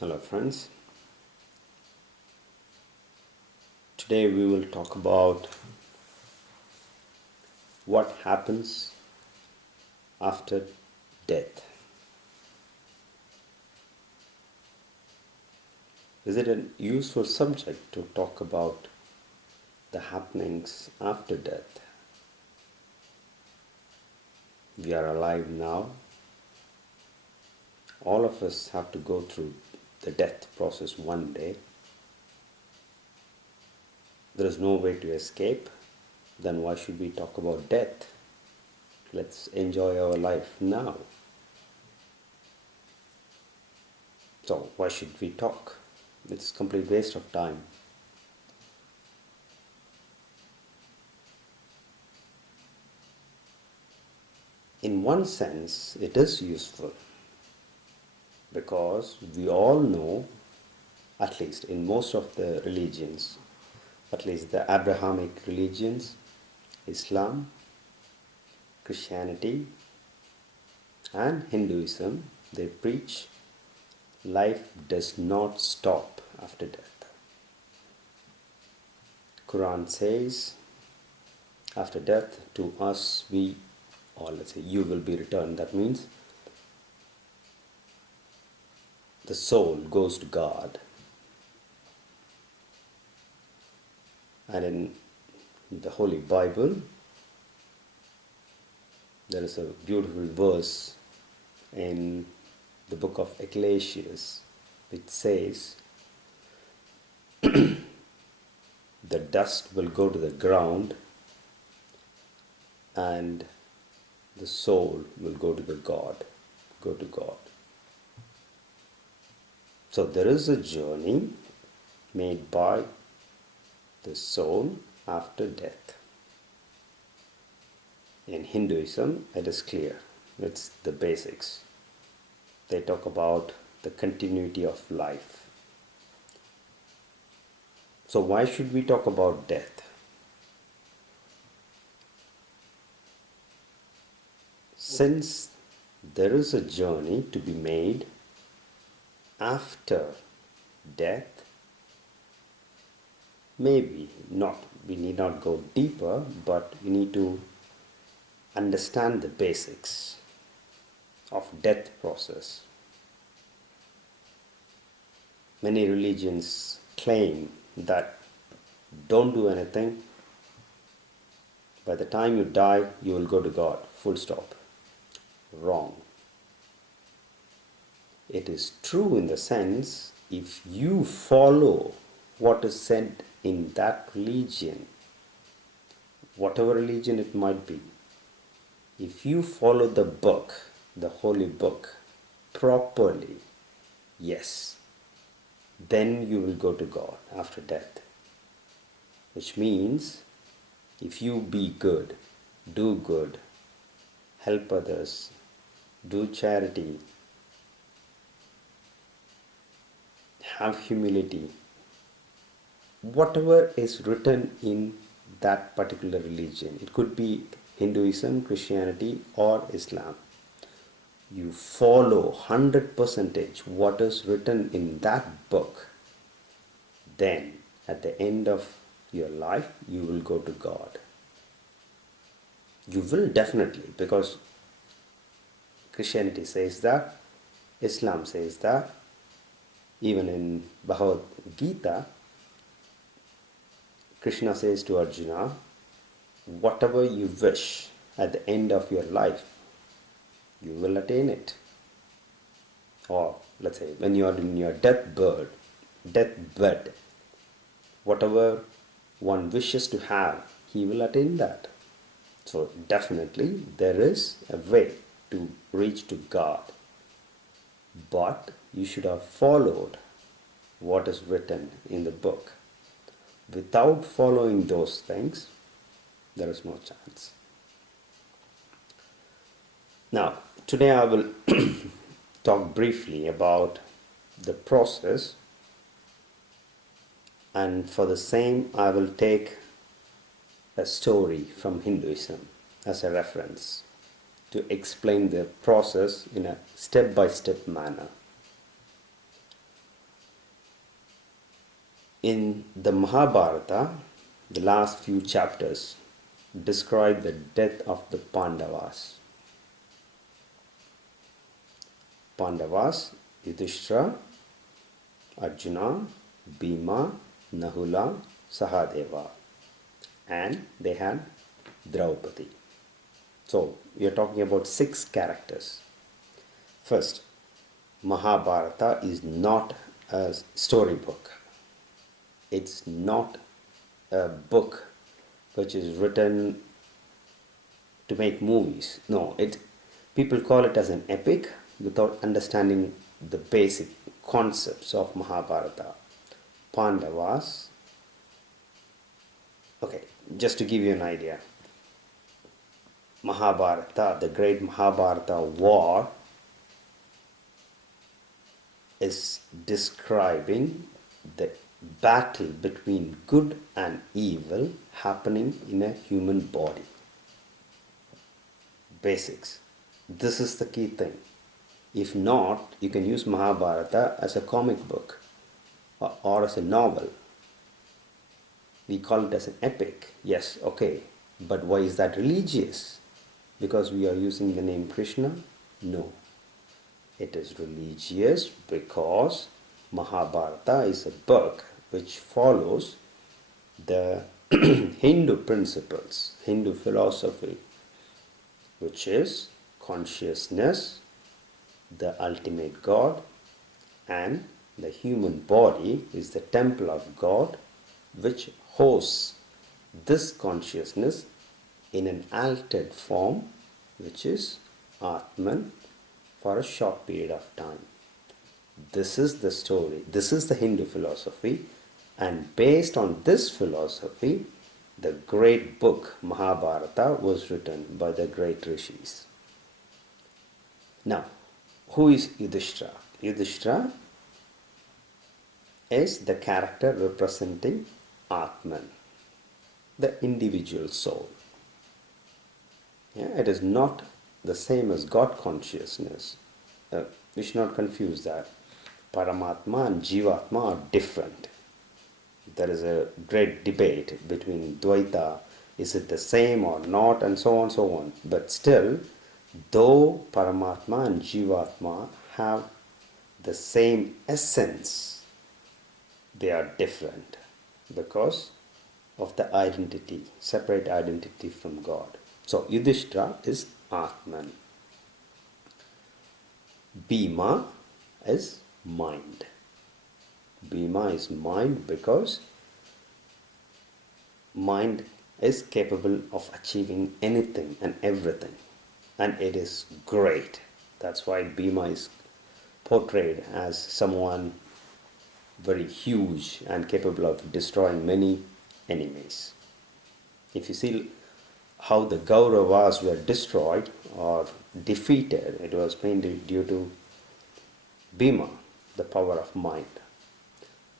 Hello friends, today we will talk about what happens after death. Is it a useful subject to talk about the happenings after death? We are alive now. All of us have to go through the death process one day. There is no way to escape. Then why should we talk about death? Let's enjoy our life now. So why should we talk? It's a complete waste of time. In one sense, it is useful because we all know, at least in most of the religions, at least the Abrahamic religions, Islam, Christianity, and Hinduism, they preach life does not stop after death. Quran says, after death, to us we, or let's say you will be returned. That means the soul goes to God. And in the Holy Bible, there is a beautiful verse in the book of Ecclesiastes which says, the dust will go to the ground and the soul will go to God. So there is a journey made by the soul after death. In Hinduism, it is clear. It's the basics. They talk about the continuity of life. So why should we talk about death? Since there is a journey to be made after death, maybe not, we need not go deeper, but we need to understand the basics of death process. Many religions claim that don't do anything. By the time you die, you will go to God. Full stop. Wrong. It is true in the sense, if you follow what is said in that religion, whatever religion it might be, if you follow the book, the holy book, properly, yes, then you will go to God after death. Which means, if you be good, do good, help others, do charity, have humility, whatever is written in that particular religion, it could be Hinduism, Christianity, or Islam, you follow 100% what is written in that book, then at the end of your life, you will go to God. You will definitely, because Christianity says that, Islam says that, even in Bhagavad Gita, Krishna says to Arjuna, whatever you wish at the end of your life, you will attain it. Or let's say when you are in your deathbed, whatever one wishes to have, he will attain that. So definitely there is a way to reach to God. But you should have followed what is written in the book. Without following those things, there is no chance. Now, today I will talk briefly about the process, and for the same I will take a story from Hinduism as a reference. to explain the process in a step-by-step manner. In the Mahabharata, the last few chapters describe the death of the Pandavas. Pandavas, Yudhishthira, Arjuna, Bhima, Nahula, Sahadeva, and they had Draupadi. So we are talking about 6 characters. First, Mahabharata is not a storybook. It's not a book which is written to make movies. No, people call it as an epic without understanding the basic concepts of Mahabharata. Pandavas. Okay, just to give you an idea, Mahabharata, the great Mahabharata war, is describing the battle between good and evil happening in a human body. Basics. This is the key thing. If not, you can use Mahabharata as a comic book or as a novel. We call it as an epic. Yes, okay. But why is that religious? Because we are using the name Krishna? No. It is religious because Mahabharata is a book which follows the Hindu principles, Hindu philosophy, which is consciousness, the ultimate God, and the human body is the temple of God, which hosts this consciousness in an altered form, which is Atman, for a short period of time. This is the story. This is the Hindu philosophy, and based on this philosophy, the great book Mahabharata was written by the great rishis. Now, who is Yudhishthira? Yudhishthira is the character representing Atman, the individual soul. Yeah, it is not the same as God consciousness. We should not confuse that. Paramatma and Jivatma are different. There is a great debate between Dvaita, is it the same or not, and so on, so on. But still, though Paramatma and Jivatma have the same essence, they are different because of the identity, separate identity from God. So Yudhishthira is Atman. Bhima is mind. Bhima is mind because mind is capable of achieving anything and everything, and it is great. That's why Bhima is portrayed as someone very huge and capable of destroying many enemies. If you see how the Kauravas were destroyed or defeated, it was mainly due to Bhima, the power of mind.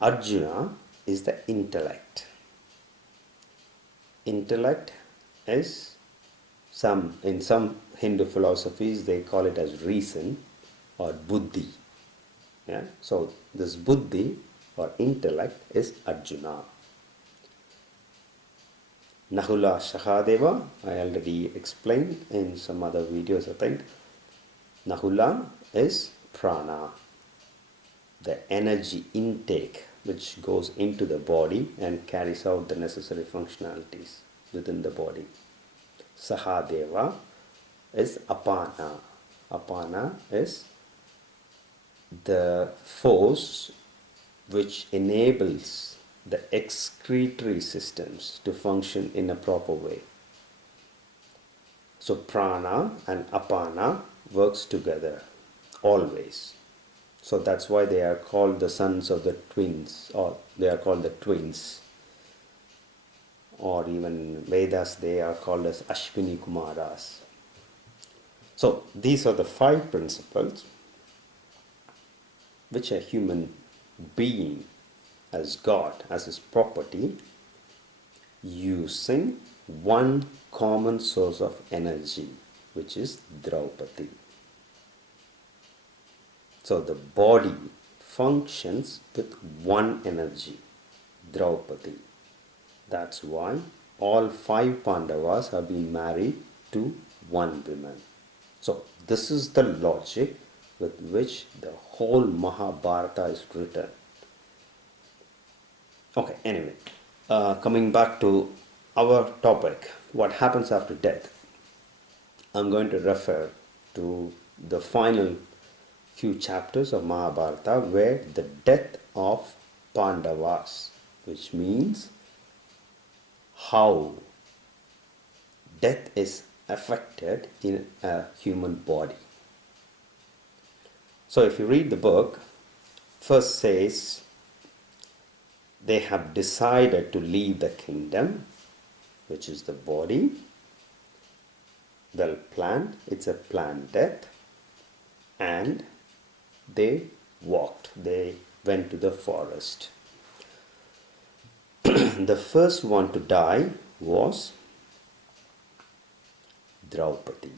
Arjuna is the intellect. Intellect is in some Hindu philosophies they call it as reason or buddhi. Yeah? So this buddhi or intellect is Arjuna. Nahula Sahadeva, I already explained in some other videos, I think. Nahula is prana, the energy intake which goes into the body and carries out the necessary functionalities within the body. Sahadeva is apana. Apana is the force which enables the excretory systems to function in a proper way. So prana and apana works together always. So that's why they are called the sons of the twins, or they are called the twins. Or even Vedas, they are called as Ashwini Kumaras. So these are the 5 principles which a human being as God, as his property, using one common source of energy, which is Draupadi. So the body functions with one energy, Draupadi. That's why all 5 Pandavas have been married to one woman. So this is the logic with which the whole Mahabharata is written. Okay, anyway, coming back to our topic, what happens after death? I'm going to refer to the final few chapters of Mahabharata where the death of Pandavas, which means how death is affected in a human body. So if you read the book, first says they have decided to leave the kingdom, which is the body. They'll plan, it's a planned death, and they walked, they went to the forest. The first one to die was Draupadi.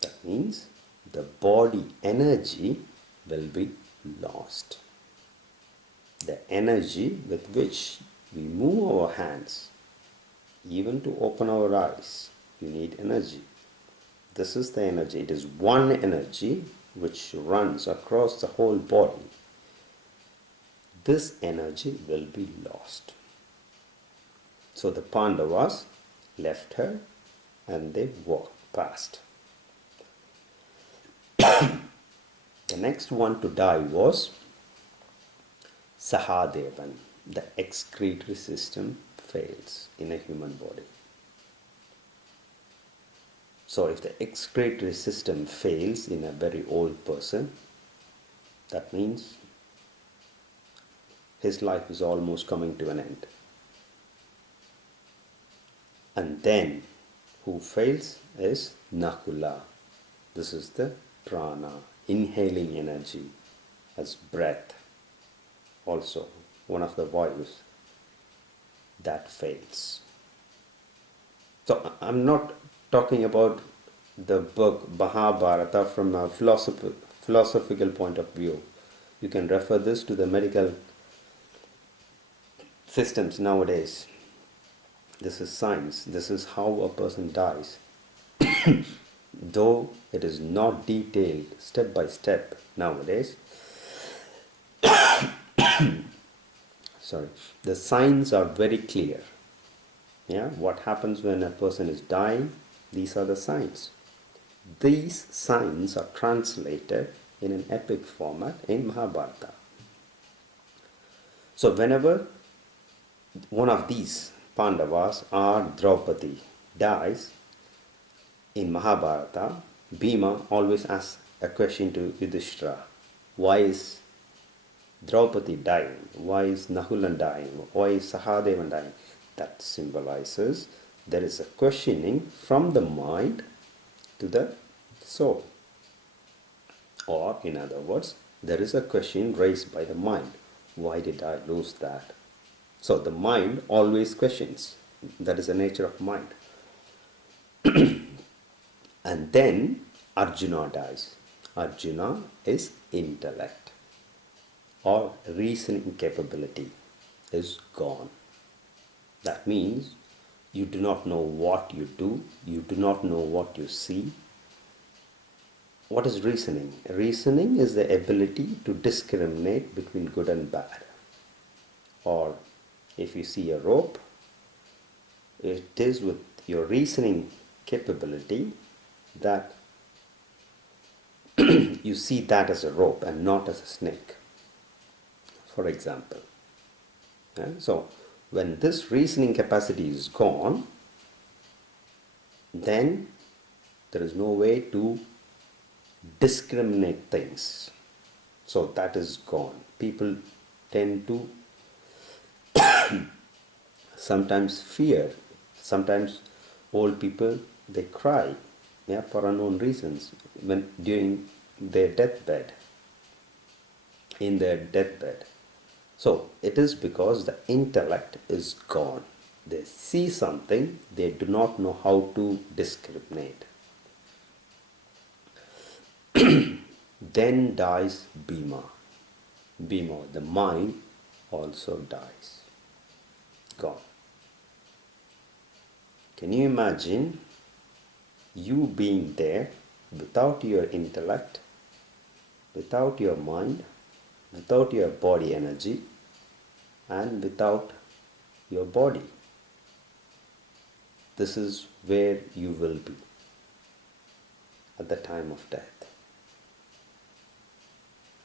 That means the body energy will be lost. The energy with which we move our hands, even to open our eyes, you need energy. This is the energy. It is one energy which runs across the whole body. This energy will be lost. So the Pandavas left her and they walked past. The next one to die was Sahadevan. The excretory system fails in a human body. So if the excretory system fails in a very old person, that means his life is almost coming to an end. And then who fails is Nakula. This is the prana, inhaling energy as breath. Also one of the vayus that fails. So I'm not talking about the book Mahabharata from a philosophical point of view. You can refer this to the medical systems nowadays. This is science. This is how a person dies. Though it is not detailed step by step nowadays, sorry, the signs are very clear. Yeah, what happens when a person is dying? These are the signs. These signs are translated in an epic format in Mahabharata. So whenever one of these Pandavas or Draupadi dies in Mahabharata, Bhima always asks a question to Yudhishthira. Why is Draupadi dying? Why is Nahulan dying? Why is Sahadevan dying? That symbolizes there is a questioning from the mind to the soul. Or in other words, there is a question raised by the mind. Why did I lose that? So the mind always questions. That is the nature of mind. And then Arjuna dies. Arjuna is intellect or reasoning capability is gone. That means you do not know what you do, you do not know what you see. What is reasoning? Reasoning is the ability to discriminate between good and bad. Or if you see a rope, it is with your reasoning capability that you see that as a rope and not as a snake, for example. So when this reasoning capacity is gone, then there is no way to discriminate things. So that is gone. People tend to sometimes fear. Sometimes old people, they cry, yeah, for unknown reasons when during their deathbed, in their deathbed. So it is because the intellect is gone. They see something, they do not know how to discriminate. Then dies Bhima. Bhima, the mind, also dies. Gone. Can you imagine you being there without your intellect, without your mind, without your body energy, and without your body? This is where you will be at the time of death.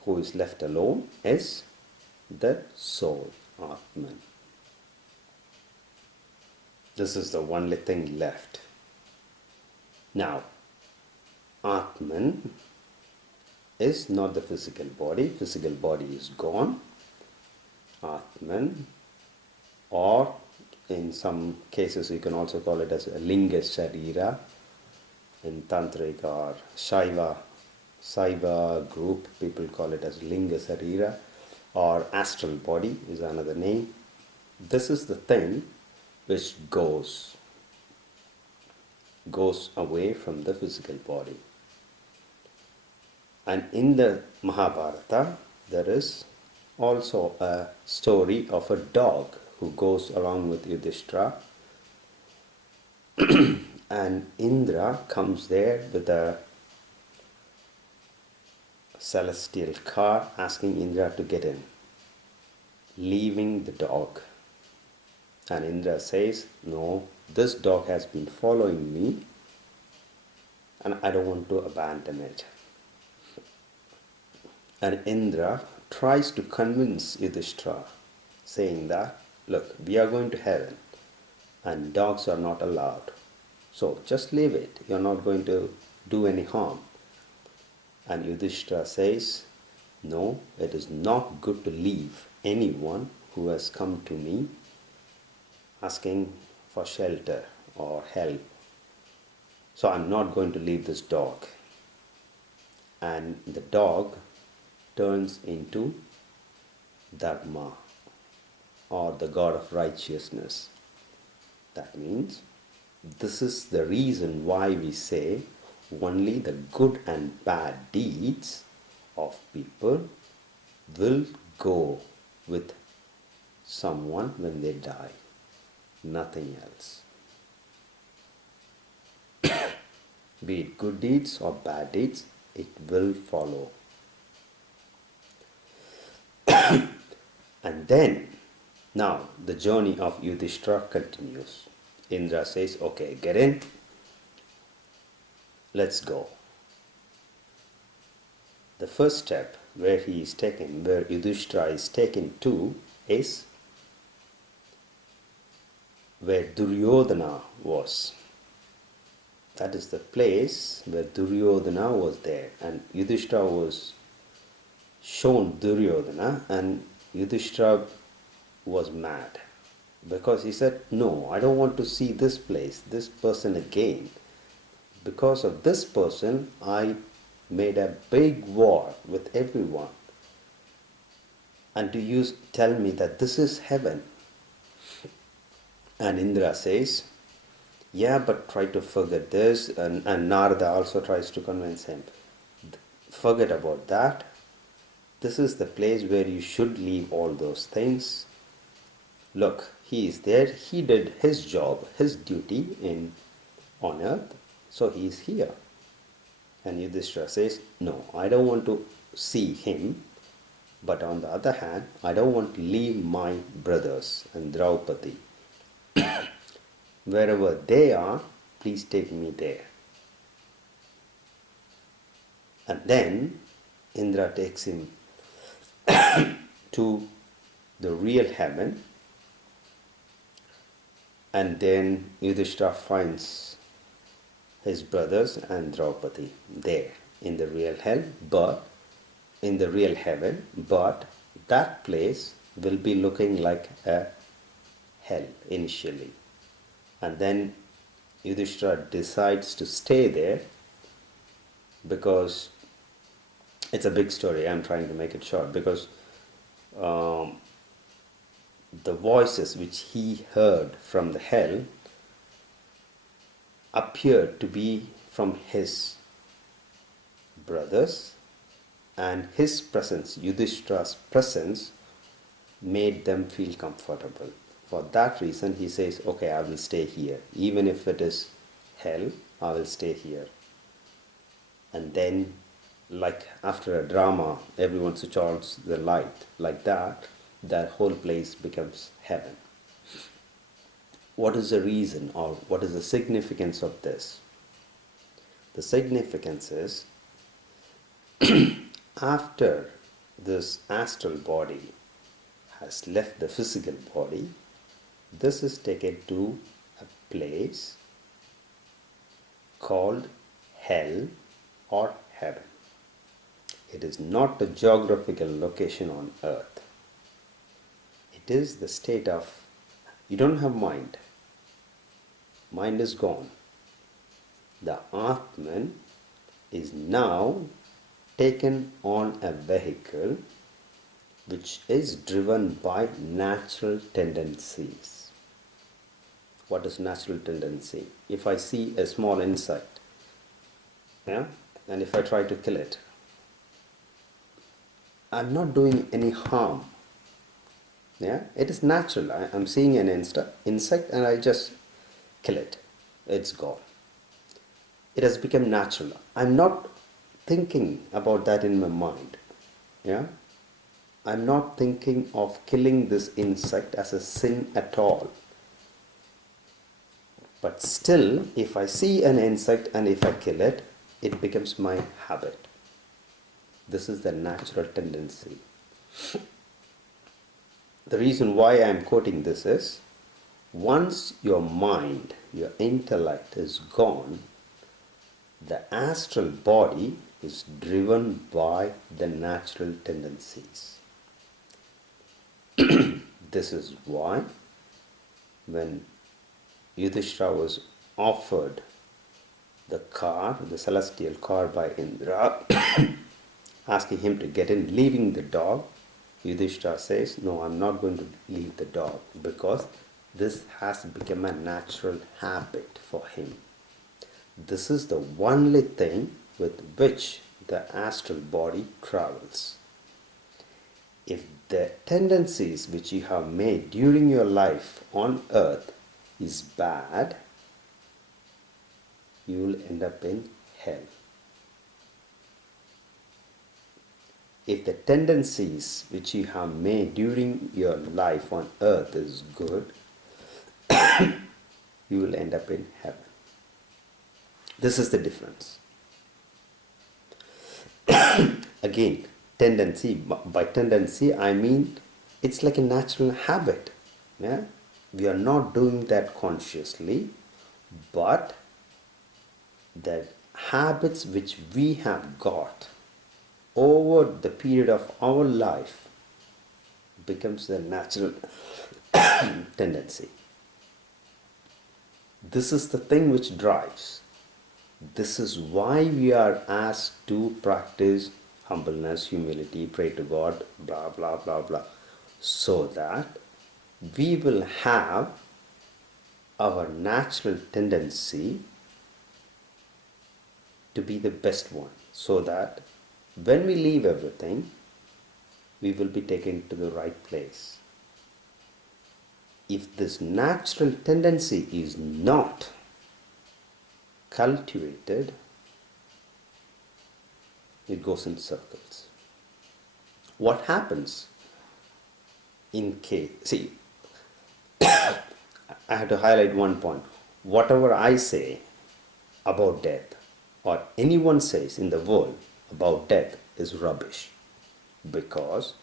Who is left alone is the soul, Atman. This is the only thing left. Now, Atman is not the physical body. Physical body is gone. Atman, or in some cases you can also call it as a Linga Sharira. In Tantric or Saiva group, people call it as Linga Sharira, or astral body is another name. This is the thing which goes away from the physical body. And in the Mahabharata, there is also a story of a dog who goes along with Yudhishthira, and Indra comes there with a celestial car asking Indra to get in, leaving the dog. And Indra says, no, this dog has been following me and I don't want to abandon it. And Indra tries to convince Yudhishthira, saying that, look, we are going to heaven and dogs are not allowed. So just leave it. You're not going to do any harm. And Yudhishthira says, no, it is not good to leave anyone who has come to me asking for shelter or help. So I'm not going to leave this dog. And the dog turns into Dharma, or the god of righteousness. That means this is the reason why we say only the good and bad deeds of people will go with someone when they die. Nothing else. Be it good deeds or bad deeds, it will follow. And then, now the journey of Yudhishthira continues. Indra says, okay, get in, let's go. The first step where he is taken, where Yudhishthira is taken to, is where Duryodhana was. That is the place where Duryodhana was there, and Yudhishthira was shown Duryodhana, and Yudhishthira was mad because he said, no, I don't want to see this place, this person again. Because of this person, I made a big war with everyone. And do you tell me that this is heaven? And Indra says, yeah, but try to forget this. And Narada also tries to convince him, forget about that. This is the place where you should leave all those things. Look, he is there. He did his job, his duty on earth. So he is here. And Yudhishthira says, no, I don't want to see him. But on the other hand, I don't want to leave my brothers and Draupadi. Wherever they are, please take me there. And then Indra takes him to the real heaven, and then Yudhishthira finds his brothers and Draupadi there in the real hell, but in the real heaven, but that place will be looking like a hell initially. And then Yudhishthira decides to stay there because it's a big story. I'm trying to make it short because the voices which he heard from the hell appeared to be from his brothers, and his presence, Yudhishthira's presence, made them feel comfortable. For that reason, he says, okay, I will stay here. Even if it is hell, I will stay here. And then, like after a drama, everyone switch on the light. Like that whole place becomes heaven. What is the reason, or what is the significance of this? The significance is, after this astral body has left the physical body, this is taken to a place called hell or heaven. It is not a geographical location on earth. It is the state of, you don't have mind. Mind is gone. The Atman is now taken on a vehicle which is driven by natural tendencies. What is natural tendency? If I see a small insect, yeah, and if I try to kill it, I'm not doing any harm. Yeah, it is natural. I'm seeing an insect and I just kill it. It's gone. It has become natural. I'm not thinking about that in my mind. Yeah, I'm not thinking of killing this insect as a sin at all. But still, if I see an insect and if I kill it, it becomes my habit. This is the natural tendency. The reason why I am quoting this is, once your mind, your intellect is gone, the astral body is driven by the natural tendencies. This is why when Yudhishthira was offered the car, the celestial car by Indra, asking him to get in, leaving the dog, Yudhishthira says, no, I'm not going to leave the dog, because this has become a natural habit for him. This is the only thing with which the astral body travels. If the tendencies which you have made during your life on earth is bad, you will end up in hell. If the tendencies which you have made during your life on earth is good, you will end up in heaven. This is the difference. Again, tendency, by tendency I mean it's like a natural habit. Yeah? We are not doing that consciously, but the habits which we have got over the period of our life becomes the natural tendency. This is the thing which drives. This is why we are asked to practice humbleness, humility, pray to God, blah, blah, blah, blah, so that we will have our natural tendency to be the best one, so that when we leave everything, we will be taken to the right place. If this natural tendency is not cultivated, it goes in circles. What happens in case, see, I have to highlight one point. Whatever I say about death, or anyone says in the world about death, is rubbish, because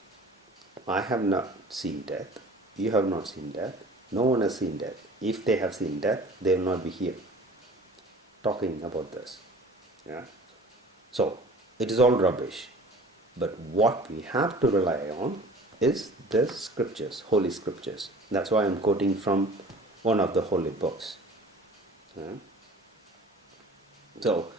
I have not seen death, you have not seen death, no one has seen death. If they have seen death, they will not be here talking about this. Yeah? So it is all rubbish. But what we have to rely on is the scriptures, holy scriptures. That's why I'm quoting from one of the holy books. Yeah? So